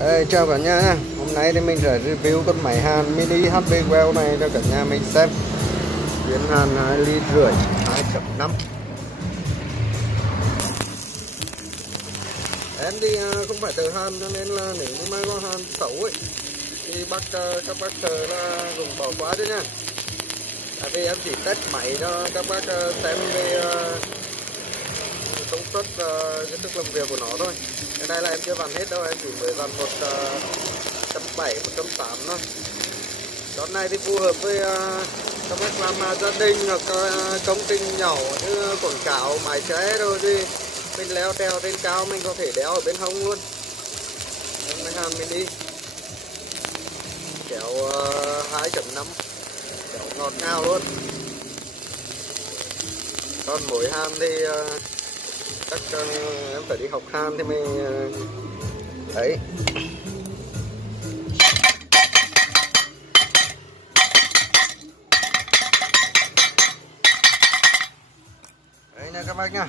Đây, chào cả nhà nha. Hôm nay thì mình sẽ review con máy hàn mini HP Well này cho cả nhà mình xem. Viên hàn 2,5 ly 2.5. Em thì không phải thợ hàn cho nên là nếu như mà có hàn xấu ấy thì các bác thợ là dùng bỏ qua chứ nha. Tại vì em chỉ test máy cho các bác xem về công suất cái sức làm việc của nó thôi. Cái này là em chưa vặn hết đâu, em chỉ mới vặn 170, 180 thôi. Con này thì phù hợp với các bác làm gia đình hoặc công trình nhỏ như quảng cáo mái che rồi thì mình leo trèo trên cao mình có thể đéo ở bên hông luôn. Mình hàn mình đi kéo 2.5 kéo ngọt ngào luôn. Còn mỗi hàn thì chắc em phải đi học hàn thì mình đấy. Đấy nha các bác nha.